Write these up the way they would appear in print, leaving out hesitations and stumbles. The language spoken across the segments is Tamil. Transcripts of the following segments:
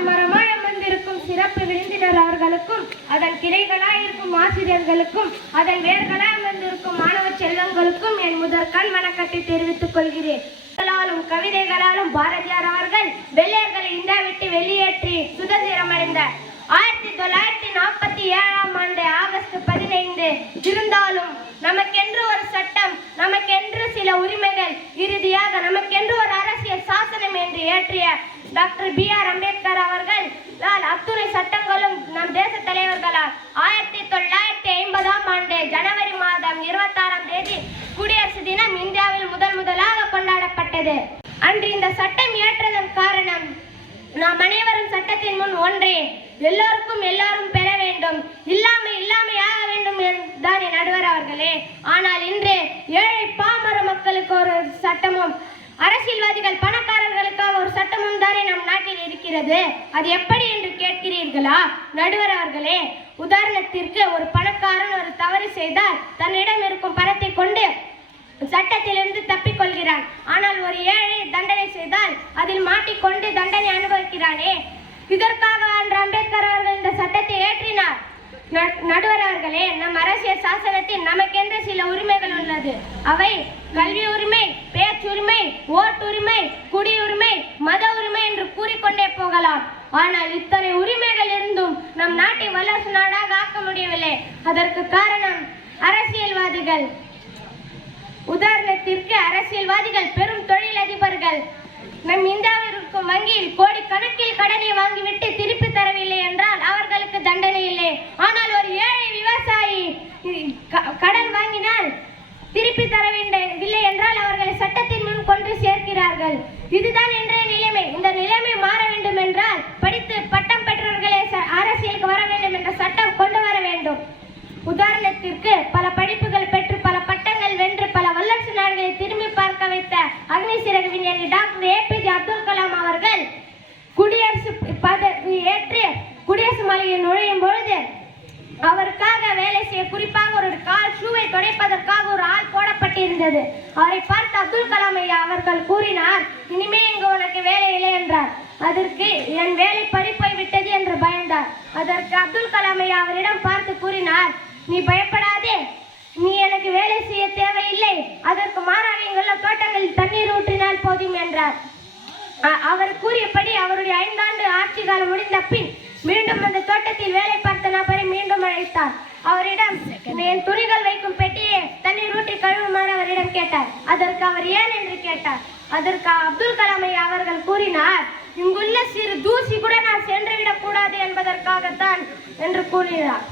ஆலமரமாய் அமர்ந்திருக்கும் சிறப்பு விருந்தினர் அவர்களுக்கும், அதன் கிளைகளாய் இருக்கும் ஆசிரியர்களுக்கும், அதன் வேர்களாய் அமர்ந்திருக்கும் மாணவ செல்வங்களுக்கும் என் முதற்கண் வணக்கத்தை தெரிவித்துக் கொள்கிறேன். கவிதைகளாலும் பாரதியார் அவர்கள் வெள்ளையர்களை இந்தியா விட்டு வெளியேற்றி சுதந்திரம் அடைந்த 1947ஆம் ஆண்டு ஆகஸ்ட் 15 இருந்தாலும் நமக்கென்று ஒரு சட்டம், நமக்கென்று சில உரிமைகள், இறுதியாக நமக்கென்று ஒரு அரசியல் சாசனம் என்று இயற்றிய டாக்டர் B.R. அம்பேத்கர் அவர்கள் அத்துணை சட்டங்களும் நம் தேச தலைவர்களால் 1950ஆம் ஆண்டு ஜனவரி மாதம் 26ஆம் தேதி குடியரசு தினம் இந்தியாவில் முதலாக கொண்டாடப்பட்டது. அன்று இந்த சட்டம் இயற்றதன் காரணம், நாம் அனைவரும் சட்டத்தின் முன் ஒன்றே, எல்லோருக்கும் எல்லாரும் பெற வேண்டும், இல்லாமையாக வேண்டும் என்றார் என் நடுவர் அவர்களே. ஆனால் இன்று ஏழை பாமர மக்களுக்கு ஒரு சட்டமும், அரசியல்வாதிகள் பணக்காரர்களுக்காக ஒரு சட்டமும் தானே நம் நாட்டில் இருக்கிறது. அது எப்படி என்று கேட்கிறீர்களா நடுவர் அவர்களே? உதாரணத்திற்கு, ஒரு பணக்காரன் ஒரு தவறு செய்தால் தன்னிடம் இருக்கும் பணத்தை கொண்டு சட்டத்திலிருந்து தப்பிக்கொள்கிறான். ஆனால் ஒரு ஏழை தண்டனை செய்தால் அதில் மாட்டிக்கொண்டு தண்டனை அனுபவிக்கிறானே. இதற்காக அன்று அம்பேத்கர் அவர்கள் இந்த சட்டத்தை ஏற்றினார். நடுவர் அவர்களே, நம் அரசியல் சாசனத்தில் நமக்கென்று சில உரிமைகள் உள்ளது. அவை கல்வி உரிமை, பேச்சுரிமை, ஓட்டுரிமை, குடியுரிமை, மத உரிமை என்று கூறிக்கொண்டே போகலாம். ஆனால் இத்தனை உரிமைகள் இருந்தும் நம் நாட்டை வல்லரசு நாடாக ஆக்க முடியவில்லை. அதற்கு காரணம் அரசியல்வாதிகள். உதாரணத்திற்கு, அரசியல்வாதிகள் பெரும் தொழிலதிபர்கள் நம் இந்தியாவில் இருக்கும் வங்கியில் கோடிக்கணக்கில் கடனை வாங்கிவிட்டு திருப்பி தரவில்லை என்றால் அவர்களுக்கு தண்டனை இல்லை. ஆனால் ஒரு ஏழை விவசாயி கடன் வாங்கினால் திருப்பி தரவில்லை என்றால் அவர்களை சட்டத்தின் முன் கொண்டு சேர்க்கிறார்கள். இதுதான் இன்றைய நிலைமை. இந்த நிலைமை மாற வேண்டும் என்றால் படித்து பட்டம் பெற்றவர்களே அரசியலுக்கு வர வேண்டும் என்ற சட்டம் கொண்டு வர வேண்டும். உதாரணத்திற்கு, பல படிப்புகள் பெற்று பல பட்டங்கள் வென்று பல வல்லரசு நாடுகளை திரும்பி பார்க்க வைத்த அக்னி சிறகு விஞ்ஞானி டாக்டர் APJ அப்துல் கலாம் அவர்கள் குடியரசு பதவி ஏற்று குடியரசு மாளிகையில் நுழையும் பொழுது அவருக்காக வேலை செய்ய குறிப்பாக ஒரு கால் ஷூவை துடைப்பதற்காக ஒரு ஆள் போடப்பட்டிருந்தது. அவரை பார்த்து அப்துல் கலாம் அவர்கள் கூறினார், இனிமே இங்கு உனக்கு வேலை இல்லை என்றார். அதற்கு என் வேலை பறிப்போய் விட்டது என்று பயந்தார். அதற்கு அப்துல் கலாம் அவரிடம் பார்த்து கூறினார், நீ பயப்படாதே, நீ எனக்கு வேலை செய்ய தேவையில்லை, அதற்கு மாறாக இங்குள்ள தோட்டங்களில் தண்ணீர் ஊற்றினால் போதும் என்றார். அவர் கூறியபடி அவருடைய 5 ஆண்டு ஆட்சி காலம் முடிந்த பின் மீண்டும் அந்த தோட்டத்தில் வேலை பார்த்த நபரை மீண்டும் அழைத்தார். அவரிடம் என் துணிகள் வைக்கும் பெட்டியை தண்ணீர் ஊற்றி கழுவுமாறு அவரிடம் கேட்டார். அதற்கு அவர் ஏன் என்று கேட்டார். அதற்கு அப்துல் கலாம் அவர்கள் கூறினார், இங்குள்ள சிறு தூசி கூட நான் சென்றுவிடக் கூடாது என்பதற்காகத்தான் என்று கூறினார்.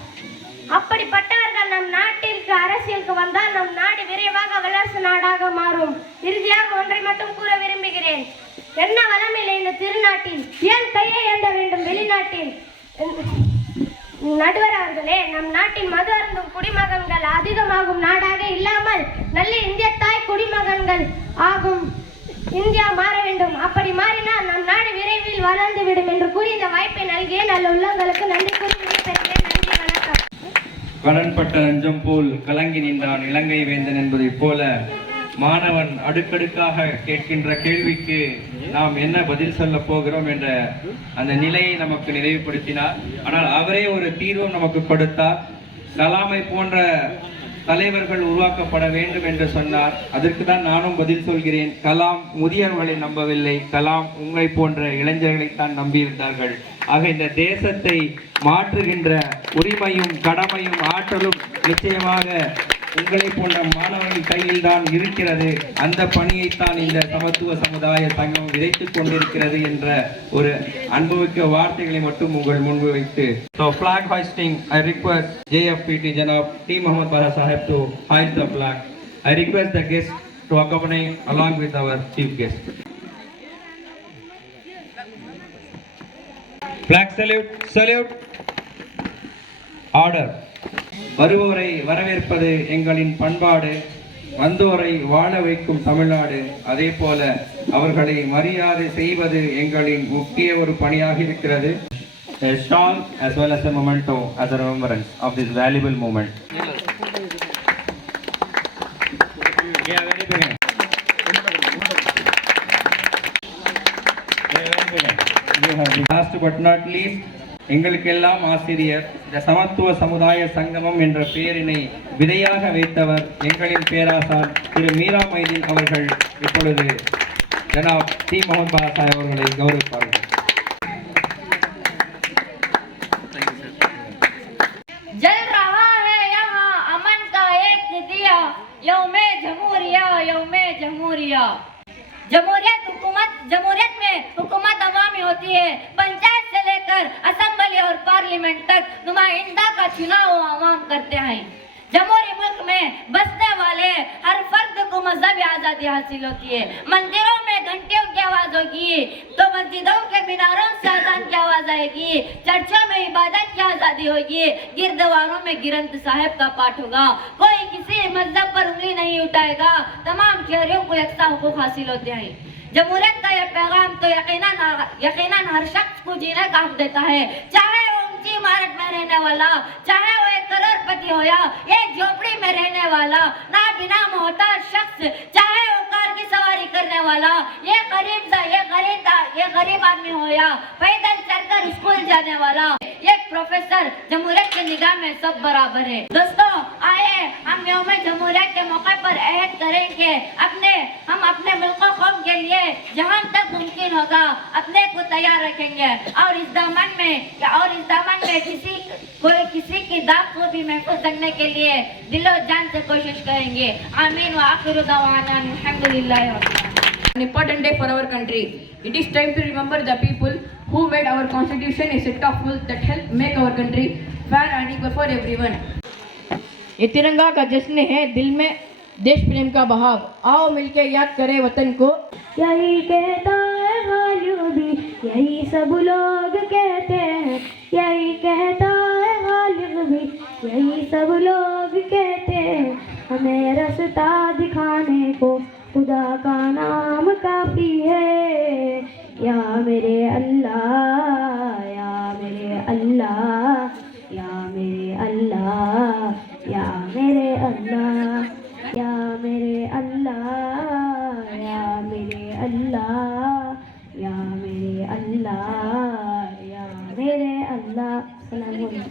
அப்படிப்பட்டவர்கள் நம் நாட்டிற்கு அரசியலுக்கு வந்தால் நம் நாடு விரைவாக வல்லரசு நாடாக மாறும். இறுதியாக ஒன்றை மட்டும் கூற விரும்புகிறேன். என்ன வளமில்லை இந்த திருநாட்டில், ஏன் கையை ஏந்த வேண்டும் வெளிநாட்டில்? நடுவர் அவர்களே, நம் நாட்டில் மது அருந்தும் குடிமகன்கள் அதிகமாகும் நாடாக இல்லாமல் நல்ல இந்திய தாய் குடிமகன்கள் ஆகும் இந்தியா மாற வேண்டும். அப்படி மாறினால் நம் நாடு விரைவில் வளர்ந்து விடும் என்று கூறி இந்த வாய்ப்பை நல்கிய நல்ல உள்ளங்களுக்கு நன்றி கூறி விடைபெறுகிறேன். நன்றி, வணக்கம். கடன்பட்ட நஞ்சம் போல் கலங்கி நின்றான் இலங்கை வேந்தன் என்பதைப் போல மாணவன் அடுக்கடுக்காக கேட்கின்ற கேள்விக்கு நாம் என்ன பதில் சொல்ல போகிறோம் என்ற அந்த நிலையை நமக்கு நினைவுபடுத்தினார். ஆனால் அவரே ஒரு தீர்வும் நமக்கு கொடுத்தார். கலாமை போன்ற தலைவர்கள் உருவாக்கப்பட வேண்டும் என்று சொன்னார். அதற்கு தான் நானும் பதில் சொல்கிறேன். கலாம் முதியவர்களை நம்பவில்லை, கலாம் உங்களை போன்ற இளைஞர்களை தான் நம்பியிருந்தார்கள். ஆக இந்த தேசத்தை மாற்றுகின்ற உரிமையும் கடமையும் ஆற்றலும் நிச்சயமாக உங்களை போன்ற மாணவர்கள் கையில் தான் இருக்கிறது. அந்த பணியைத்தான் இந்த சமத்துவ சமுதாய சங்கம் விதைத்துக் கொண்டிருக்கிறது என்ற ஒரு அன்புமிக்க வார்த்தைகளை மட்டும் உங்கள் முன்பு வைத்து, so flag hoisting, I request JFPT Janab T. Muhammad Bara Sahib to hoist the flag. I request the guests to accompany along with our chief guest. Flag salute, salute, order. வருவோரை வரவேற்பது எங்களின் பண்பாடு, வந்தோரை வாழ வைக்கும் தமிழ்நாடு. அதே போல அவர்களை மரியாதை செய்வது எங்களின் முக்கிய ஒரு பணியாக இருக்கிறது. A shawl as well as a memento as a remembrance of this valuable moment. Last but not least, எங்களுக்கெல்லாம் ஆசிரியர், இந்த சமத்துவ சமுதாய சங்கமம் என்ற பெயரினை விதையாக வைத்தவர் எங்களின் பேராசான் திரு மீரா மைதீன் அவர்கள். இப்பொழுது ஜனாப் டி முகமது பாசாய் அவர்களை கௌரவிப்பார்கள். जल रहा है यहाँ अमन का एक दिया, यौमे जमहूरिया यौमे जमहूरिया। जमहूरियत में हुकूमत अवामी होती है। पंचायत से लेकर असेंबली और पार्लियामेंट तक नुमाइंदा का चुनाव आवाम करते हैं। जमहूरी मुल्क में बसने वाले हर फर्द को मजहबी आज़ादी हासिल होती है। मंदिरों में घंटियों की आवाज होगी तो मस्जिदों के मीनारों से अजान की आवाज आएगी। चर्चों में इबादत की आज़ादी होगी, गिरदवारों में गिरंत साहिब का पाठ होगा। कोई किसी मजहब पर उंगली नहीं उठाएगा, तमाम शहरियों को यकसा हुकूक हासिल होते हैं। जमहूरियत का यह पैगाम तो यकीनन हर शख्स को जीने का हक देता है, चाहे वो ऊंची इमारत में रहने वाला, चाहे वो एक करोड़पति हो या एक झोपड़ी में रहने वाला, ना बिना मोहताज शख्स, चाहे वो कार की सवारी करने वाला, ये गरीब आदमी हो या पैदल चलकर स्कूल जाने वाला, एक प्रोफेसर, जमहूरियत की निगाह में सब बराबर है। दोस्तों, आए हम यौम जमहूरियत के मौके पर अहद करें कि हम अपने मुल्क कौम के लिए जहां तक मुमकिन होगा अपने को तैयार रखेंगे और इस दामन में किसी की दाग को भी महफूज रखने के लिए दिलो जान से कोशिश करेंगे। आमीन व आखिरु दवाना अल्हम्दुलिल्लाह। An important day for our country. It is time to remember the people who made our constitution a set of rules that help make our country fair and equal for everyone. ये तिरंगा का जश्न है, दिल में देश प्रेम का बहाव, आओ मिलके याद करें वतन को। यही कहता है गालिब भी, यही सब लोग कहते हैं, यही कहता है गालिब भी, यही सब लोग कहते हैं। हमें रास्ता दिखाने को खुदा का नाम काफी है। या मेरे अल्लाह, या मेरे अल्लाह, या मेरे अल्लाह, या मेरे अल्लाह, या मेरे अल्लाह, या मेरे अल्लाह, या मेरे अल्लाह, या मेरे अल्लाह। सलाम अलैकुम।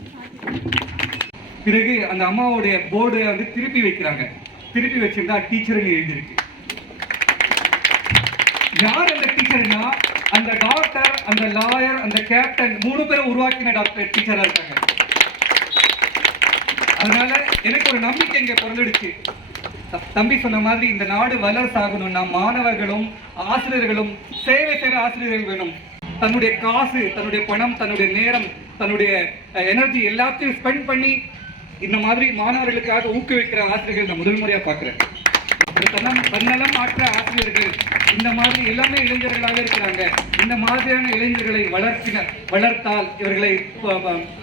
பிறகு அந்த அம்மாவுடைய போர்டு வந்து திருப்பி வைக்கிறாங்க. திருப்பி வச்சிருந்தா டீச்சர்னு எழுதிருக்கு. யார் அந்த டீச்சர்னா, அந்த டாக்டர், அந்த லாயர், அந்த கேப்டன் 3 பேரும் உருவாக்கின டாக்டர் டீச்சரா இருக்காங்க. அதனால எனக்கு ஒரு நம்பிக்கை இங்க பிறந்துடுச்சு. தம்பி சொன்ன மாதிரி இந்த நாடு வளர்ச்சாகணும்னா மாணவர்களும் ஆசிரியர்களும் சேவை செய்கிற ஆசிரியர்கள் வேணும். தன்னுடைய காசு, தன்னுடைய பணம், தன்னுடைய நேரம், தன்னுடைய எனர்ஜி எல்லாத்தையும் ஸ்பெண்ட் பண்ணி இந்த மாதிரி மாணவர்களுக்காக ஊக்குவிக்கிற ஆசிரியர்கள் நான் முதல் முறையாக பார்க்குறேன். தன்னலம் மாற்ற ஆசிரியர்கள் இந்த மாதிரி எல்லாமே இளைஞர்களாக இருக்கிறாங்க. இந்த மாதிரியான இளைஞர்களை வளர்த்தால், இவர்களை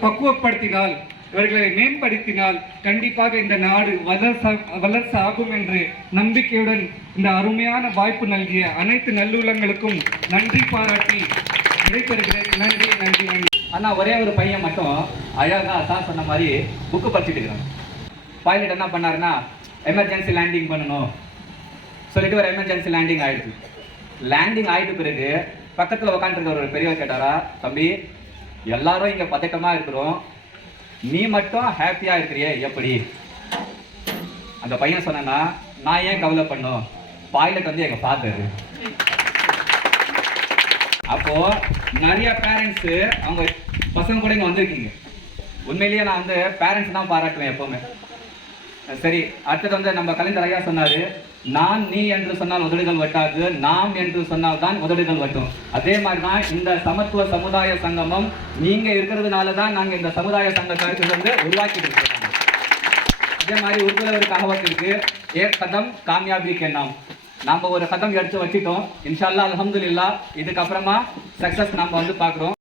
பக்குவப்படுத்தினால், இவர்களை மேம்படுத்தினால் கண்டிப்பாக இந்த நாடு வளர்ச்சாகும் என்று நம்பிக்கையுடன் இந்த அருமையான வாய்ப்பு நல்கிய அனைத்து நல்லுள்ளங்களுக்கும் நன்றி பாராட்டி விடைபெறுகிறேன். நன்றி நன்றி நன்றி. ஆனால் ஒரே ஒரு பையன் மட்டும் அழகாக தான் சொன்ன மாதிரி புக்கு படிச்சுட்டு இருக்கிறான். பைலட் என்ன பண்ணாருன்னா, எமர்ஜென்சி லேண்டிங் பண்ணணும் சொல்லிட்டு ஒரு எமர்ஜென்சி லேண்டிங் ஆயிடுச்சு. லேண்டிங் ஆயிட்ட பிறகு பக்கத்தில் உட்காந்துருக்க ஒரு பெரியவர் கேட்டாரா, தம்பி எல்லாரும் இங்கே பதட்டமாக இருக்கிறோம், நீ மட்டும் ஹாப்பியாக இருக்கிறியே எப்படி? அந்த பையன் சொன்னா, நான் ஏன் கவலை பண்ணும், பைலட் வந்து எங்கள் ஃபாதர். அப்போ நிறைய பேரண்ட்ஸு அவங்க பசங்க கூட இங்கே வந்திருக்கீங்க. உண்மையிலேயே நான் வந்து பேரண்ட்ஸ் தான் பாராட்டுவேன் எப்பவுமே. சரி, அடுத்தது வந்து நம்ம கலைஞர் ஐயா சொன்னாரு, நான் நீ என்று சொன்னால் உதடுகள் வட்டாது, நாம் என்று சொன்னால் தான் உதடுகள் வட்டும். அதே மாதிரி தான் இந்த சமத்துவ சமுதாய சங்கமம் நீங்க இருக்கிறதுனால தான் நாங்கள் இந்த சமுதாய சங்கத்தை வந்து உருவாக்கிட்டு இருக்கோம். இதே மாதிரி உருதுல ஒரு கஹவத் இருக்கு, ஏக் கதம் காமியாபி கே நாம். நம்ம ஒரு கதம் எடுத்து வச்சுட்டோம். இன்ஷா அல்லாஹ் அல்ஹம்துலில்லாஹ் இதுக்கப்புறமா சக்சஸ் நம்ம வந்து பார்க்குறோம்.